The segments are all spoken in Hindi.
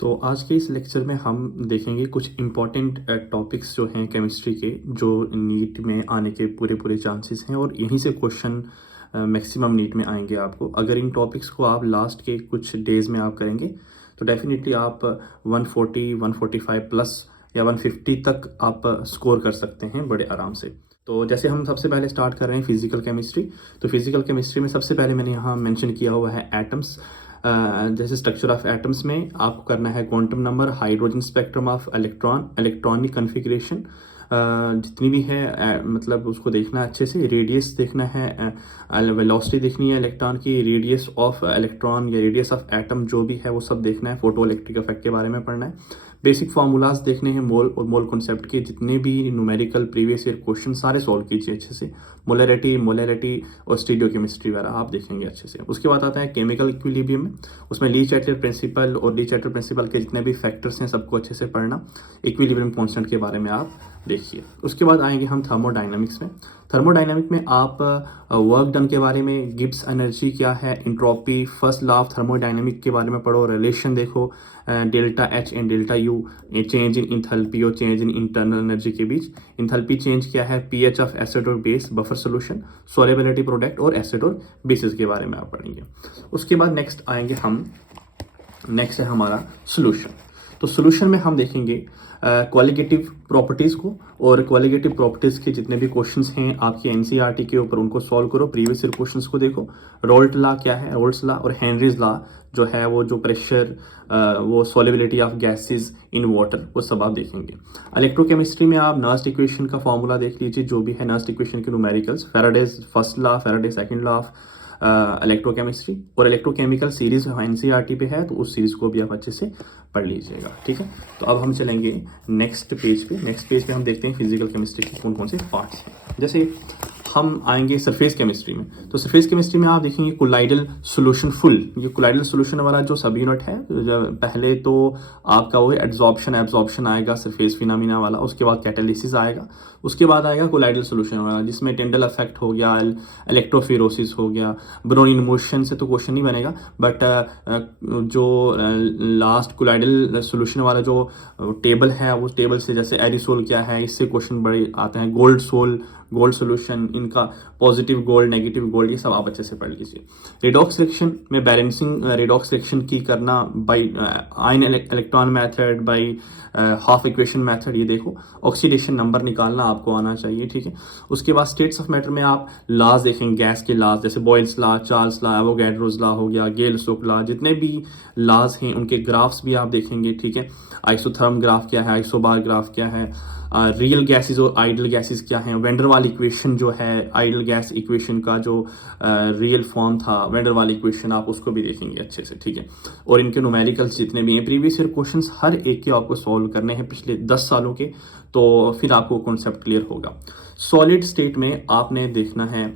तो आज के इस लेक्चर में हम देखेंगे कुछ इम्पॉर्टेंट टॉपिक्स जो हैं केमिस्ट्री के, जो नीट में आने के पूरे पूरे चांसेस हैं और यहीं से क्वेश्चन मैक्सिमम नीट में आएंगे आपको। अगर इन टॉपिक्स को आप लास्ट के कुछ डेज में आप करेंगे तो डेफिनेटली आप 140 145 प्लस या 150 तक आप स्कोर कर सकते हैं बड़े आराम से। तो जैसे हम सबसे पहले स्टार्ट कर रहे हैं फिजिकल केमिस्ट्री। तो फिजिकल केमिस्ट्री में सबसे पहले मैंने यहाँ मेंशन किया हुआ है एटम्स। जैसे स्ट्रक्चर ऑफ एटम्स में आपको करना है quantum number, hydrogen spectrum of electron, electronic configuration जितनी भी है मतलब उसको देखना है अच्छे से, रेडियस देखना है, वेलोसिटी देखनी है इलेक्ट्रॉन की, रेडियस ऑफ इलेक्ट्रॉन या रेडियस ऑफ एटम जो भी है वो सब देखना है, फोटो इलेक्ट्रिक इफेक्ट के बारे में पढ़ना है, बेसिक फार्मूलाज देखने हैं मोल और मोल कॉन्सेप्ट के, जितने भी न्यूमेरिकल प्रीवियस ईयर क्वेश्चन सारे सॉल्व कीजिए अच्छे से, मोलैरिटी और स्टीरियोकेमिस्ट्री वगैरह आप देखेंगे अच्छे से। उसके बाद आता है केमिकल इक्विलिब्रियम में, उसमें ली चैटलर प्रिंसिपल और ली चैटलर प्रिंसिपल के जितने भी फैक्टर्स हैं सबको अच्छे से पढ़ना, इक्विलिब्रियम कांस्टेंट के बारे में आप देखिए। उसके बाद आएंगे हम थर्मोडायनामिक्स में। थर्मोडायनामिक में आप वर्क डन के बारे में, गिब्स एनर्जी क्या है, entropy, first law of thermodynamic के बारे में पढ़ो, रिलेशन देखो delta H and delta U, change in enthalpy और चेंज इन इंटरनल एनर्जी के बीच, इंथैल्पी चेंज क्या है, पीएच ऑफ एसिड और base, buffer solution, solubility product और एसिड और बेसिस के बारे में आप पढ़ेंगे। उसके बाद नेक्स्ट आएंगे हम, नेक्स्ट है हमारा सोल्यूशन। तो सोल्यूशन में हम देखेंगे क्वालिटेटिव प्रॉपर्टीज़ को, और क्वालिटेटिव प्रॉपर्टीज़ के जितने भी क्वेश्चंस हैं आपके एनसीईआरटी के ऊपर उनको सॉल्व करो, प्रीवियस ईयर क्वेश्चंस को देखो, रोल्ट लॉ क्या है, रोल्ट्स लॉ और हेनरीज लॉ जो है वो जो प्रेशर वो solubility of gases in water वो सब आप देखेंगे। इलेक्ट्रोकेमिस्ट्री में आप नर्स्ट इक्वेशन का फॉर्मूला देख लीजिए, जो भी है नर्स्ट इक्वेशन के numericals, Faraday's first law, Faraday second law of electrochemistry, और इलेक्ट्रोकेमिकल सीरीज एनसीईआरटी पे है तो उस सीरीज को भी आप अच्छे से पढ़ लीजिएगा, ठीक है। तो अब हम चलेंगे नेक्स्ट पेज पे। नेक्स्ट पेज पे हम देखते हैं फिजिकल केमिस्ट्री के कौन कौन से पार्ट्स हैं। जैसे हम आएंगे सरफेस केमिस्ट्री में, तो सरफेस केमिस्ट्री में आप देखेंगे कोलाइडल सॉल्यूशन फुल, ये कोलाइडल सॉल्यूशन वाला जो सब यूनिट है, पहले तो आपका वो एब्जॉर्प्शन आएगा सरफेस फिनोमेना वाला, उसके बाद कैटालिसिस आएगा, उसके बाद आएगा कोलाइडल सॉल्यूशन वाला जिसमें टेंडल इफेक्ट हो गया, इलेक्ट्रोफेरोसिस हो गया, ब्रोनिन मोशन से तो क्वेश्चन नहीं बनेगा, बट जो लास्ट कोलाइडल सॉल्यूशन वाला जो टेबल है वो टेबल से, जैसे एरिसोल क्या है इससे क्वेश्चन बड़े आते हैं, गोल्ड सॉल्यूशन, इनका पॉजिटिव गोल्ड, नेगेटिव गोल्ड, ये सब आप अच्छे से पढ़ लीजिए। रेडॉक्स रिएक्शन में बैलेंसिंग रेडॉक्स रिएक्शन की करना by ion electron method, by half equation method, ये देखो ऑक्सीडेशन नंबर निकालना आपको आना चाहिए, ठीक है। उसके बाद स्टेट्स ऑफ मैटर में आप लॉज देखेंगे, गैस के लॉज, जैसे Boyle's law, Charles law, Avogadro's law हो गया, गेल-स्टोक लॉ, जितने भी लॉज हैं उनके ग्राफ्स भी आप देखेंगे, ठीक है। आइसोथर्म ग्राफ क्या है, आइसोबार ग्राफ क्या है, रियल गैसेस और आइडल गैसेस क्या हैं, वेंडरवाल इक्वेशन जो है, आइडल गैस इक्वेशन का जो रियल फॉर्म था वेंडरवाल इक्वेशन, आप उसको भी देखेंगे अच्छे से, ठीक है। और इनके न्यूमेरिकल्स जितने भी हैं, प्रीवियस ईयर क्वेश्चंस हर एक के आपको सॉल्व करने हैं पिछले 10 सालों के, तो फिर आपको कॉन्सेप्ट क्लियर होगा। सॉलिड स्टेट में आपने देखना है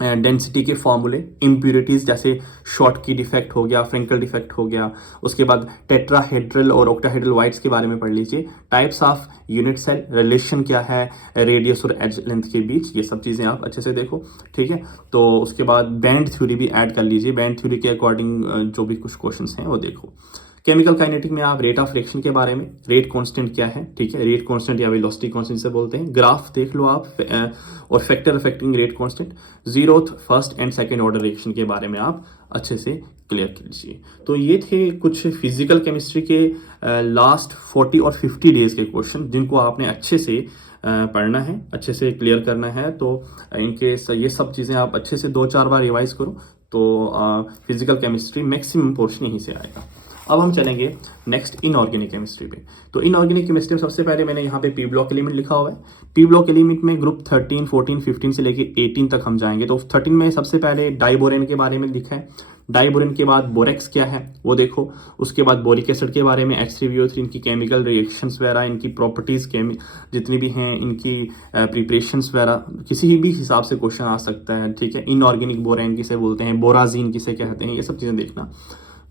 डेंसिटी के फॉर्मूले, इम्प्यूरिटीज़ जैसे शॉर्ट की डिफेक्ट हो गया, फ्रेंकल डिफेक्ट हो गया, उसके बाद टेट्राहेड्रल और ऑक्टाहेड्रल वाइट्स के बारे में पढ़ लीजिए, types of unit cell, relation क्या है रेडियस और एज लेंथ के बीच, ये सब चीज़ें आप अच्छे से देखो, ठीक है। तो उसके बाद बैंड थ्योरी भी ऐड कर लीजिए, बैंड थ्योरी के अकॉर्डिंग जो भी कुछ क्वेश्चन हैं वो देखो। केमिकल काइनेटिक में आप रेट ऑफ रिएक्शन के बारे में, रेट कांस्टेंट क्या है, ठीक है, रेट कांस्टेंट या वेलोसिटी कांस्टेंट से बोलते हैं, ग्राफ देख लो आप, और factor affecting rate constant, zeroth, first and second order reaction के बारे में आप अच्छे से क्लियर कीजिए। तो ये थे कुछ फिजिकल केमिस्ट्री के लास्ट 40 और 50 डेज के क्वेश्चन, जिनको आपने अच्छे से पढ़ना है, अच्छे से क्लियर करना है। तो इनके ये सब चीज़ें आप अच्छे से 2-4 बार रिवाइज करो तो फिजिकल केमिस्ट्री मैक्सिमम पोर्शन यहीं से आएगा। अब हम चलेंगे नेक्स्ट इनऑर्गेनिक केमिस्ट्री पे। तो इनऑर्गेनिक केमिस्ट्री में सबसे पहले मैंने यहाँ पे पी ब्लॉक एलिमेंट लिखा हुआ है। पी ब्लॉक एलिमेंट में ग्रुप 13, 14, 15 से लेके 18 तक हम जाएंगे। तो 13 में सबसे पहले डाइबोरेन के बारे में लिखा है, डाइबोरेन के बाद बोरेक्स क्या है वो देखो, उसके बाद बोरिक एसिड के बारे में, H3BO3, इनकी केमिकल रिएक्शंस वगैरह, इनकी प्रॉपर्टीज़ जितनी भी हैं, इनकी प्रिपरेशंस वगैरह, किसी भी हिसाब से क्वेश्चन आ सकता है, ठीक है। इनऑर्गेनिक बोरेन किसे बोलते हैं, बोराजीन किसे कहते हैं, ये सब चीज़ें देखना।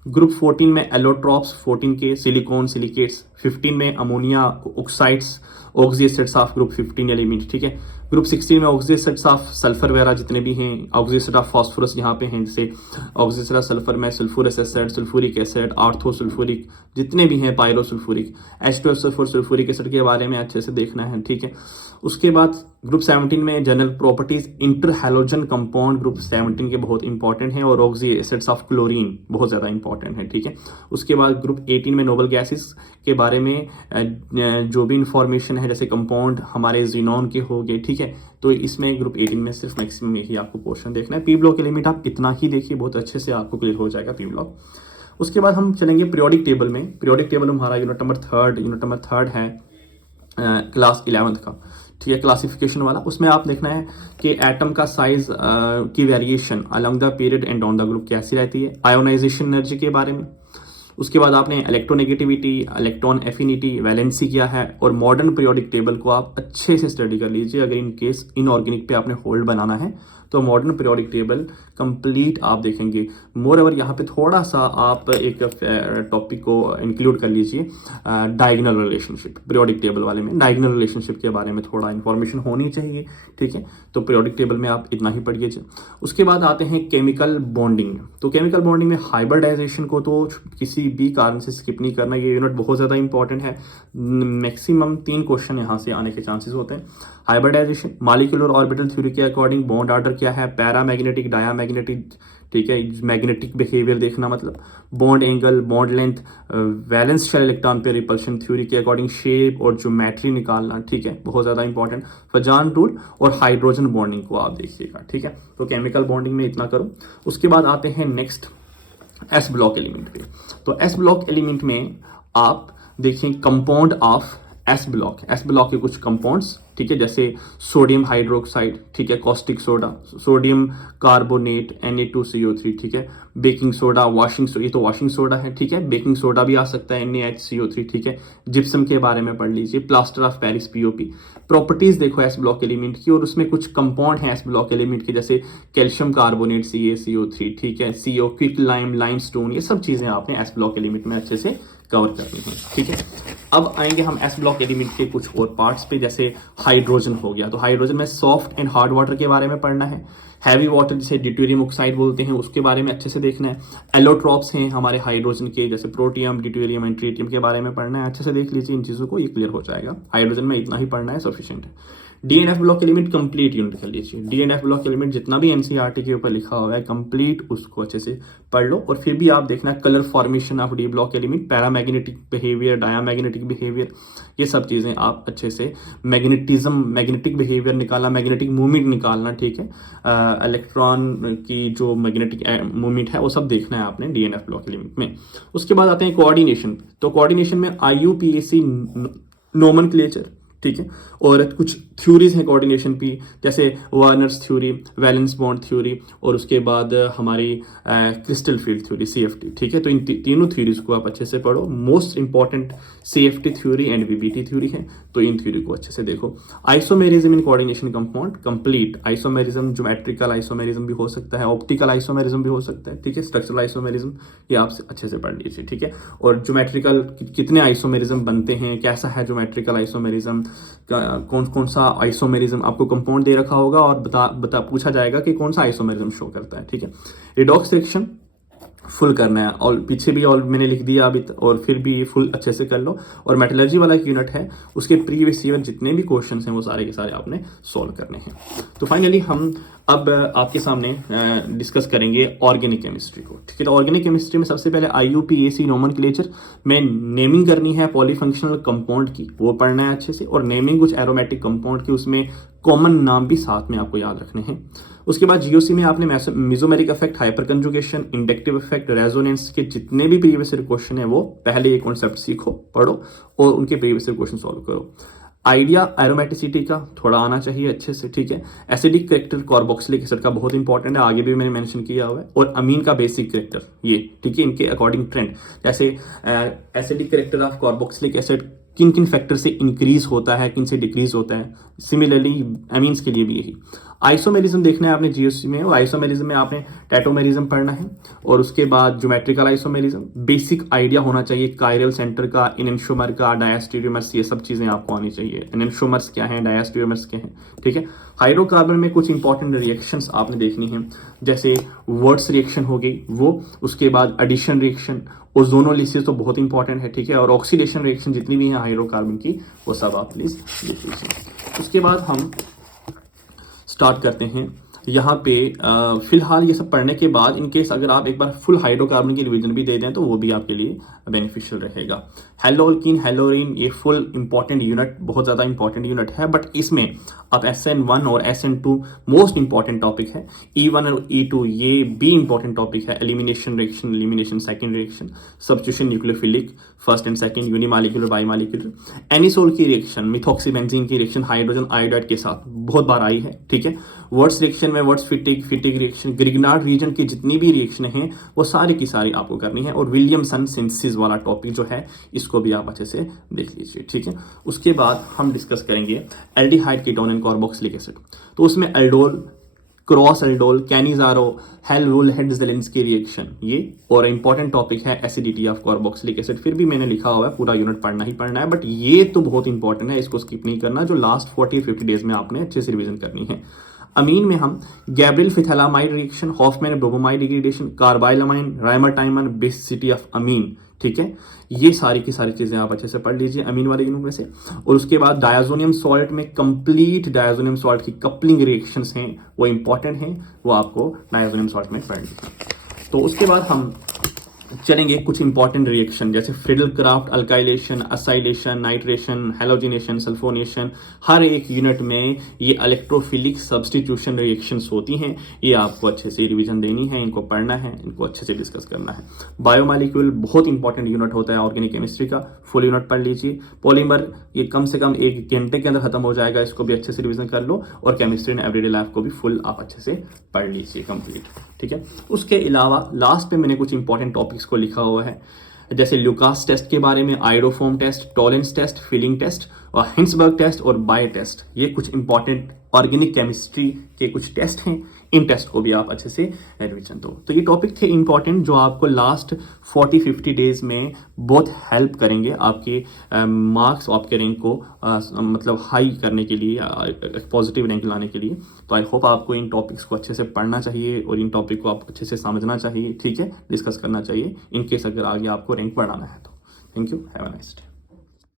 ग्रुप 14 में एलोट्रॉप्स, 14 के सिलिकॉन सिलिकेट्स, 15 में ammonia oxides, oxy acids of group 15 element, ठीक है। ग्रुप 16 में ऑक्सीजेंस ऑफ सल्फर वगैरह जितने भी हैं, ऑक्सीजेंस ऑफ फास्फोरस यहाँ पे हैं, जैसे ऑक्सीजेंस ऑफ सल्फर में सल्फूरस एसिड, सल्फ्यूरिक एसिड, आर्थोसल्फ्यूरिक जितने भी हैं, पायरोसल्फ्यूरिक, H2SO4 सल्फ्यूरिक एसिड के बारे में अच्छे से देखना है, ठीक है। उसके बाद ग्रुप 17 में general properties inter halogen compound group 17 के बहुत इंपॉर्टेंट हैं, और ऑक्सी एसिड्स ऑफ क्लोरीन बहुत ज़्यादा इंपॉर्टेंट है, ठीक है। उसके बाद ग्रुप 18 में नोबल गैसेस के बारे में जो भी इंफॉर्मेशन है, जैसे कंपाउंड हमारे जीनोन के हो गए, ठीक है। तो इसमें ग्रुप 18 में सिर्फ मैक्सिमम यही आपको पोर्शन देखना है। पी ब्लॉक के लिमिट आप इतना ही देखिए, बहुत अच्छे से आपको क्लियर हो जाएगा पी ब्लॉक। उसके बाद हम चलेंगे पीरियोडिक टेबल में। पीरियोडिक टेबल हमारा यूनिट नंबर थर्ड है क्लास 11th का, ठीक है, क्लासिफिकेशन वाला। उसमें आप देखना है कि एटम का साइज की variation along the period and down the group कैसी रहती है, आयोनाइजेशन एनर्जी के बारे में। उसके बाद आपने इलेक्ट्रोनेगेटिविटी, इलेक्ट्रॉन एफिनिटी, वैलेंसी किया है, और मॉडर्न पीरियोडिक टेबल को आप अच्छे से स्टडी कर लीजिए। अगर इन केस इनऑर्गेनिक पे आपने होल्ड बनाना है तो मॉडर्न पीरियोडिक टेबल कंप्लीट आप देखेंगे। मोर ओवर यहाँ पे थोड़ा सा आप एक टॉपिक को इंक्लूड कर लीजिए, डायगोनल रिलेशनशिप। पीरियोडिक टेबल वाले में डायगोनल रिलेशनशिप के बारे में थोड़ा इन्फॉर्मेशन होनी चाहिए, ठीक है। तो पीरियोडिक टेबल में आप इतना ही पढ़िए। उसके बाद आते हैं केमिकल बॉन्डिंग। तो केमिकल बॉन्डिंग में हाइब्रिडाइजेशन को तो किसी भी कारण से स्किप नहीं करना, ये यूनिट बहुत ज़्यादा इंपॉर्टेंट है। मैक्सिमम 3 क्वेश्चन यहाँ से आने के चांसेस होते हैं। हाइब्रिडाइजेशन, मॉलिक्यूलर ऑर्बिटल थ्योरी के अकॉर्डिंग बॉन्ड ऑर्डर क्या है, पैरामैग्नेटिक, डायामैग्नेटिक, ठीक है, मैग्नेटिक बिहेवियर देखना, मतलब bond angle, bond length, valence shell electron पे रिपल्शन थ्योरी के अकॉर्डिंग शेप और ज्योमेट्री निकालना, ठीक है, बहुत ज़्यादा इंपॉर्टेंट। फजान रूल और हाइड्रोजन बॉन्डिंग को आप देखिएगा, ठीक है। तो केमिकल बॉन्डिंग में इतना करो। उसके बाद आते हैं नेक्स्ट एस ब्लॉक एलिमेंट पे। तो एस ब्लॉक एलिमेंट में आप देखिए कंपाउंड ऑफ एस ब्लॉक के कुछ कंपाउंड्स, ठीक है, जैसे सोडियम हाइड्रोक्साइड, ठीक है, caustic soda, sodium carbonate, Na2CO3, ठीक है, बेकिंग सोडा, वॉशिंग सोडा, ये तो वॉशिंग सोडा है, ठीक है, बेकिंग सोडा भी आ सकता है, NaHCO3, ठीक है। जिप्सम के बारे में पढ़ लीजिए, plaster of Paris, POP। Properties देखो एस ब्लॉक एलिमेंट की, और उसमें कुछ कंपाउंड हैं एस ब्लॉक एलिमेंट के, जैसे कैल्शियम कार्बोनेट, CaCO3, ठीक है, CO, क्विक लाइम, लाइमस्टोन, ये सब चीजें आपने एस ब्लॉक एलिमेंट में अच्छे से कवर करनी है, ठीक है। अब आएंगे हम एस ब्लॉक एलिमेंट के कुछ और पार्ट्स पे, जैसे हाइड्रोजन हो गया। तो हाइड्रोजन में सॉफ्ट एंड हार्ड वाटर के बारे में पढ़ना है। हैवी वाटर जिसे ड्यूटेरियम ऑक्साइड बोलते हैं, उसके बारे में अच्छे से देखना है। एलोट्रॉप्स हैं हमारे हाइड्रोजन के, जैसे प्रोटियम, ड्यूटेरियम एंड ट्रिटियम के बारे में पढ़ना है, अच्छे से देख लीजिए इन चीज़ों को, ये क्लियर हो जाएगा। हाइड्रोजन में इतना ही पढ़ना है, सफिशिएंट है। DNF block element complete unit कर लीजिए। DNF ब्लॉक एलिमेंट जितना भी NCERT के ऊपर लिखा हुआ है कंप्लीट उसको अच्छे से पढ़ लो। और फिर भी आप देखना colour formation of D block element, paramagnetic behaviour, diamagnetic behaviour, ये सब चीज़ें आप अच्छे से, मैग्नेटिज्म, मैग्नेटिक बिहेवियर निकालना, मैग्नेटिक मूवमेंट निकालना, ठीक है, इलेक्ट्रॉन की जो मैग्नेटिक मूवमेंट है वो सब देखना है आपने DNF ब्लॉक एलिमेंट में। उसके बाद आते हैं कोऑर्डिनेशन। तो कोऑर्डिनेशन में IUPAC नोमेनक्लेचर, ठीक है, और कुछ थ्योरीज हैं कोऑर्डिनेशन की, जैसे Warners theory, valence bond theory, और उसके बाद हमारी क्रिस्टल फील्ड थ्योरी, CFT, ठीक है। तो इन तीनों थ्योरीज को आप अच्छे से पढ़ो। Most important CFT theory and VBT theory है, तो इन थ्योरी को अच्छे से देखो। Isomerism in coordination compound complete. Isomerism geometrical isomerism भी हो सकता है, ऑप्टिकल आइसोमेरिज्म भी हो सकता है, ठीक है, स्ट्रक्चरल आइसोमेरिज्म, ये आप अच्छे से पढ़ लीजिए, ठीक है। और ज्योमेट्रिकल कितने आइसोमेरिज्म बनते हैं, कैसा है ज्योमेट्रिकल आइसोमेरिज्म, कौन कौन सा आइसोमेरिज्म, आपको कंपाउंड दे रखा होगा और बता पूछा जाएगा कि कौन सा आइसोमेरिज्म शो करता है, ठीक है। रिडॉक्स सेक्शन फुल करना है, और पीछे भी और मैंने लिख दिया अभी, और फिर भी ये फुल अच्छे से कर लो। और मेटलर्जी वाला यूनिट है, उसके प्रीवियस ईयर जितने भी क्वेश्चंस हैं वो सारे के सारे आपने सॉल्व करने हैं। तो फाइनली हम अब आपके सामने डिस्कस करेंगे ऑर्गेनिक केमिस्ट्री को, ठीक है। तो ऑर्गेनिक केमिस्ट्री में सबसे पहले IUPAC नोमेनक्लेचर में नेमिंग करनी है पॉलीफंक्शनल कंपाउंड की, वो पढ़ना है अच्छे से, और नेमिंग कुछ एरोमेटिक कंपाउंड की, उसमें कॉमन नाम भी साथ में आपको याद रखने हैं। उसके बाद GOC में आपने mesomeric effect, hyper conjugation, inductive effect, resonance के जितने भी प्रीवियस ईयर क्वेश्चन है वो पहले ये कॉन्सेप्ट सीखो, पढ़ो, और उनके प्रीवियस ईयर क्वेश्चन सॉल्व करो। आइडिया एरोमेटिसिटी का थोड़ा आना चाहिए अच्छे से, ठीक है। एसिडिक करेक्टर कार्बोक्सिलिक एसिड का बहुत इंपॉर्टेंट है, आगे भी मैंने मेंशन किया हुआ है। और अमीन का बेसिक करेक्टर, ये ठीक है, इनके अकॉर्डिंग ट्रेंड, जैसे acidic character of carboxylic acid किन किन फैक्टर से इंक्रीज होता है, किन से डिक्रीज होता है। सिमिलरली अमीन्स के लिए भी यही। आइसोमेरिज्म देखना है आपने जीएससी में, और आइसोमेरिज्म में आपने टैटोमेरिज्म पढ़ना है, और उसके बाद ज्योमेट्रिकल आइसोमेरिज्म, बेसिक आइडिया होना चाहिए कायरल सेंटर का, एनेंटियोमर का, डायस्टेरियोमर्स, ये सब चीज़ें आपको आनी चाहिए। एनेंटियोमर्स क्या है, डायस्टेरियोमर्स क्या है, ठीक है। हाइड्रोकार्बन में कुछ इंपॉर्टेंट रिएक्शंस आपने देखनी है, जैसे वर्ड्स रिएक्शन हो गई वो, उसके बाद एडिशन रिएक्शन, ओजोनोलिसिस तो बहुत इंपॉर्टेंट है, ठीक है, और ऑक्सीडेशन रिएक्शन जितनी भी हैं हाइड्रोकार्बन की वो सब आप प्लीज देख लीजिए। उसके बाद हम स्टार्ट करते हैं यहाँ पे। फिलहाल ये सब पढ़ने के बाद इनकेस अगर आप एक बार फुल हाइड्रोकार्बन की रिवीजन भी दे दें तो वो भी आपके लिए बेनिफिशियल रहेगा। हेलोल्कीन, हेलोरीन, ये फुल इंपॉर्टेंट यूनिट, बहुत ज़्यादा इंपॉर्टेंट यूनिट है, बट इसमें अब SN1 और SN2 मोस्ट इंपॉर्टेंट टॉपिक है। E1 और E2 ये भी इंपॉर्टेंट टॉपिक है। Elimination reaction, elimination second reaction, substitution nucleophilic first and second, unimolecular bimolecular, anisole की रिएक्शन, मिथॉक्सीबेंजीन की रिएक्शन हाइड्रोजन आयोडाइड के साथ बहुत बार आई है, ठीक है। वर्ड्स रिएक्शन में वर्ड्स फिटिक, फिटिक रिएक्शन, ग्रिग्नार्ड रीजन की जितनी भी रिएक्शन हैं वो सारी की सारी आपको करनी है, और विलियमसन सिंथेसिस वाला टॉपिक जो है इसको भी आप अच्छे से देख लीजिए, ठीक है। उसके बाद हम डिस्कस करेंगे aldehyde, ketone and carboxylic acid. तो उसमें aldol, cross aldol, Cannizzaro, Hell Volhard Zelinsky reaction, ये और इंपॉर्टेंट टॉपिक है एसिडिटी ऑफ कार्बोक्सिलिक एसिड। फिर भी मैंने लिखा हुआ है पूरा यूनिट पढ़ना ही पढ़ना है, बट ये तो बहुत इंपॉर्टेंट है, इसको स्किप नहीं करना, जो लास्ट 40-50 डेज में आपने अच्छे से रिवीजन करनी है। अमीन में हम Gabriel phthalimide reaction, Hofmann bromamide degradation, carbylamine, Reimer Tiemann, basicity of amine, ठीक है। ये सारी की सारी चीज़ें आप अच्छे से पढ़ लीजिए अमीन वाले यूनिट में से। और उसके बाद डायजोनियम सॉल्ट में कंप्लीट डायजोनियम सॉल्ट की कपलिंग रिएक्शंस हैं वो इंपॉर्टेंट हैं, वो आपको डायजोनियम सॉल्ट में पढ़नी है। तो उसके बाद हम चलेंगे कुछ इंपॉर्टेंट रिएक्शन, जैसे Friedel Crafts, alkylation, acylation, nitration, halogenation, sulphonation. हर एक यूनिट में ये इलेक्ट्रोफिलिक सब्स्टिट्यूशन रिएक्शंस होती हैं, ये आपको अच्छे से रिवीजन देनी है, इनको पढ़ना है, इनको अच्छे से डिस्कस करना है। बायोमॉलिक्यूल बहुत इंपॉर्टेंट यूनिट होता है ऑर्गेनिक केमिस्ट्री का, फुल यूनिट पढ़ लीजिए। पॉलीमर ये कम से कम 1 घंटे के अंदर खत्म हो जाएगा, इसको भी अच्छे से रिवीजन कर लो। और केमिस्ट्री एंड एवरीडे लाइफ को भी फुल आप अच्छे से पढ़ लीजिए कंप्लीट, ठीक है। उसके अलावा लास्ट पे मैंने कुछ इंपॉर्टेंट टॉपिक्स को लिखा हुआ है, जैसे ल्यूकास टेस्ट के बारे में, iodoform test, Tollens test, Fehling test, और हिंसबर्ग टेस्ट और बाय टेस्ट। ये कुछ इंपॉर्टेंट ऑर्गेनिक केमिस्ट्री के कुछ टेस्ट हैं, इन टेस्ट को भी आप अच्छे से रिवीजन दो। तो ये टॉपिक थे इंपॉर्टेंट जो आपको लास्ट 40-50 डेज में बहुत हेल्प करेंगे आपके मार्क्स, आपके रैंक को मतलब हाई करने के लिए, पॉजिटिव रैंक लाने के लिए। तो आई होप आपको इन टॉपिक्स को अच्छे से पढ़ना चाहिए और इन टॉपिक को आप अच्छे से समझना चाहिए, ठीक है, डिस्कस करना चाहिए, इन केस अगर आगे आपको रैंक बढ़ाना है तो। Thank you, have a nice day.